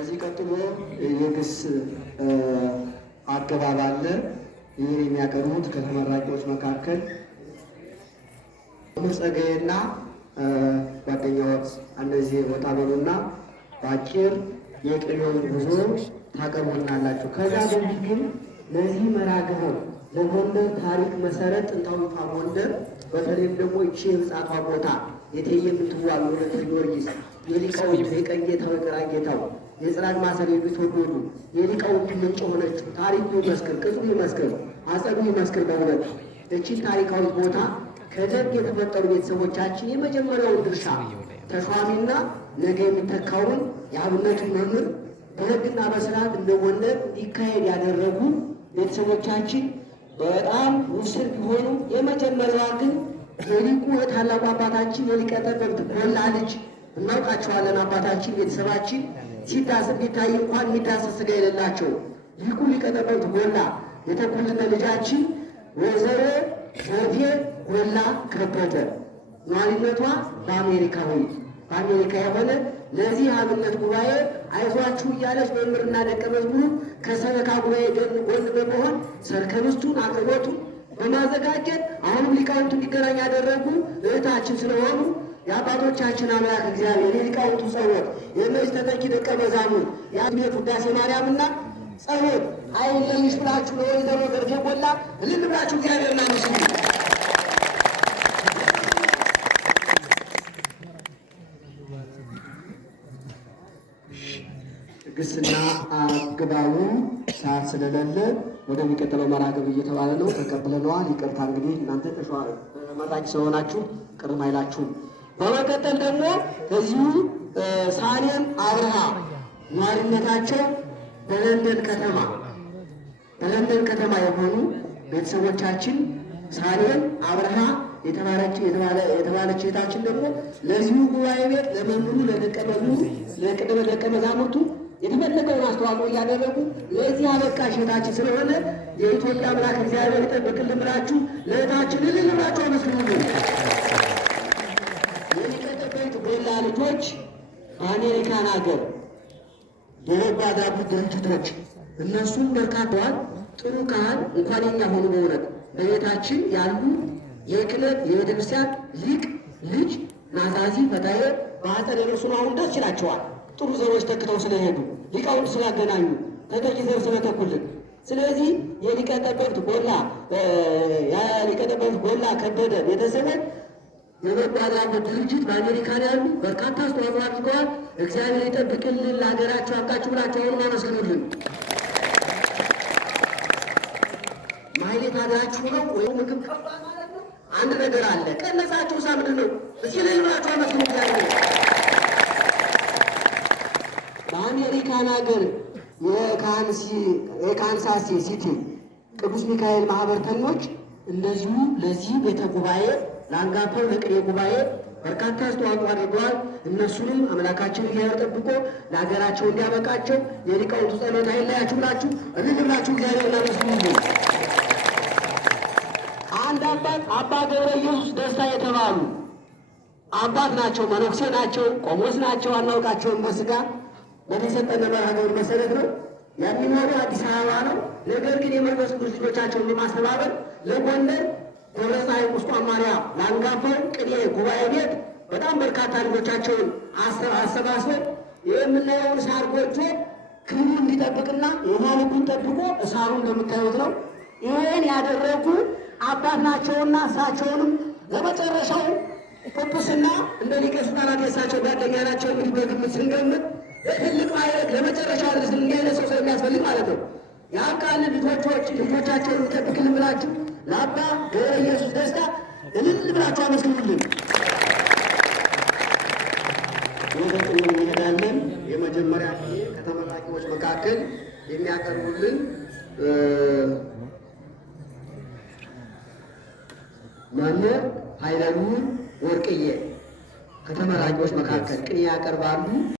ከዚህ ቀጥሎ የግስ አገባብ አለ። ይህን የሚያቀርቡት ከተመራቂዎች መካከል ጸጋዬና ጓደኛው እነዚህ ወጣ በሉና በአጭር የቅኔውን ጉዞ ታቀርቡናላችሁ። ከዛ በፊት ግን ለዚህ መርሃ ግብር ለጎንደር ታሪክ መሰረት ጥንታዊቷ ጎንደር በተለይም ደግሞ ይቺ የምጽአቷ ቦታ የእቴጌ ምንትዋብ ወለተ ጊዮርጊስ የሊቃውንት የቀኝ ጌታው የግራ ጌታው የጽራግ ማሰሪያ ቢትወደዱ የሊቃውንት ምንጭ ሆነችው ታሪኩ ይመስክር፣ ቅጹ ይመስክር፣ አጸዱ ይመስክር። በእውነት እቺን ታሪካዊ ቦታ ከደርግ የተፈጠሩ ቤተሰቦቻችን የመጀመሪያውን ድርሻ ተሿሚና ነገ የሚተካውን የአብነቱን መምህር በሕግና በስርዓት እንደ ጎንደር እንዲካሄድ ያደረጉ ቤተሰቦቻችን በጣም ውስን ቢሆኑ የመጀመሪያዋ ግን የሊቁ የታላቁ አባታችን የሊቀ ጠበብት ጎላ ልጅ እናውቃቸዋለን። አባታችን ቤተሰባችን ሲታሰብ ቢታይ እንኳን የሚዳሰስ ሥጋ የሌላቸው ሊቁ ሊቀ ጠበብት ጎላ የተኩልን ልጃችን ወይዘሮ ዘርፌ ጎላ ከበደ ነዋሪነቷ በአሜሪካ የሆነ ለዚህ አብነት ጉባኤ አይዟችሁ እያለች መምህርና ደቀ መዝሙሩ ከሰበካ ጉባኤ ጎን በመሆን ሰርከብስቱን አቅርቦቱን በማዘጋጀት አሁንም ሊቃውንቱ እንዲገናኝ ያደረጉ እህታችን ስለሆኑ የአባቶቻችን አምላክ እግዚአብሔር የሊቃውንቱ ጸሎት የእነዚህ ተተኪ ደቀ መዛሙርት የአብነት ውዳሴ ማርያምና ጸሎት አይለይሽ ብላችሁ ለወይዘሮ ዘርፌ ጎላ እልል ብላችሁ እግዚአብሔር እናመስግኑ። ግስና አግባቡ ሰዓት ስለሌለ ወደሚቀጥለው መርሃ ግብር እየተባለ ነው። ተቀብለነዋል። ይቅርታ እንግዲህ እናንተ ተመራቂ ስለሆናችሁ ቅርም አይላችሁም። በመቀጠል ደግሞ እዚሁ ሳሌም አብርሃ ነዋሪነታቸው በለንደን ከተማ የሆኑ ቤተሰቦቻችን ሳሌም አብርሃ የተባለች እህታችን ደግሞ ለዚሁ ጉባኤ ቤት ለመምህሩ ለቅድመ ደቀ መዛሙርቱ የተፈለገውን አስተዋጽኦ እያደረጉ ለዚህ አበቃሽ እህታችን ስለሆነ የኢትዮጵያ አምላክ እግዚአብሔር ይጠብቅልን ብላችሁ ለእህታችን እልል ብላችሁ አመስግኑልን። የሊቀ ጠበብት ጎላ ልጆች በአሜሪካን ሀገር በበጎ አድራጎት ድርጅቶች እነሱም በርካታዋል ጥሩ ካህን እንኳን የኛ ሆኑ በእውነት በቤታችን ያሉ የክህነት የቤተክርስቲያን ሊቅ ልጅ ናዛዚ ፈታዬ በአጠር የደርሱን አሁን ደስ ይላቸዋል። ጥሩ ዘሮች ተክተው ስለሄዱ ሊቃውንት ስላገናኙ ተተኪ ዘር ስለተኩልን። ስለዚህ የሊቀ ጠበብት ጎላ ከበደ ቤተሰቦች የበጎ አድራጎት ድርጅት በአሜሪካን ያሉ በርካታ አስተዋጽኦ አድርገዋል። እግዚአብሔር ይጠብቅልን፣ ለሀገራቸው አብቃችሁ ብላችሁ አሁንም አመስግኑልን። ማይሌት ሀገራችሁ ነው ወይ ምግብ ከፋ ማለት ነው። አንድ ነገር አለ። ቀነሳችሁ ሳ ምንድን ነው? እስኪ ልልብላችሁ አመስግኑ እግዚአብሔር። በአሜሪካን ሀገር የካንሳስ ሲቲ ቅዱስ ሚካኤል ማህበርተኞች እንደዚሁ ለዚህ ቤተ ጉባኤ ለአንጋፋው ለቅኔ ጉባኤ በርካታ አስተዋጽኦ አድርገዋል። እነሱንም አምላካችን እግዚአብሔር ጠብቆ ለሀገራቸው እንዲያበቃቸው የሊቃውንቱ ጸሎት አይለያችሁ ብላችሁ እልል ብላችሁ እግዚአብሔር እናመስግኑልን። አንድ አባት አባ ገብረ ኢየሱስ ደስታ የተባሉ አባት ናቸው። መነኩሴ ናቸው። ቆሞስ ናቸው። አናውቃቸውም በስጋ በተሰጠነ መርሃ ግብር መሰረት ነው የሚኖሩ አዲስ አበባ ነው። ነገር ግን የመንፈስ ቅዱስ ልጆቻቸውን ለማስተባበር ለጎንደር ደብረ ፀሐይ ቁስቋም ማርያም ለአንጋፋው ቅኔ ጉባኤ ቤት በጣም በርካታ ልጆቻቸውን አሰባስበው የምናየውን ሳር ጎጆ ክብሩ እንዲጠብቅና የውሃ ልኩን ጠብቆ እሳሩ እንደምታዩት ነው። ይህን ያደረጉ አባት ናቸውና እሳቸውንም ለመጨረሻው ጵጵስና እንደ ሊቀ ሥልጣናት የእሳቸው ጓደኛ ናቸው። እንግዲህ በግምት ስንገምት ለትልቅ ማዕረግ ለመጨረሻ ድረስ እንዲያይነት ሰው ስለሚያስፈልግ ማለት ነው። የአብቃን ልጆቻቸውን የሚጠብቅልን ብላችሁ ለአባ ገብረ ኢየሱስ ደስታ እልል ብላችሁ አመስግኑልን። ወደጥሎ እንሄዳለን። የመጀመሪያ ከተመራቂዎች መካከል የሚያቀርቡልን መምህር ኃይለሉ ወርቅዬ ከተመራቂዎች መካከል ቅኔ ያቀርባሉ።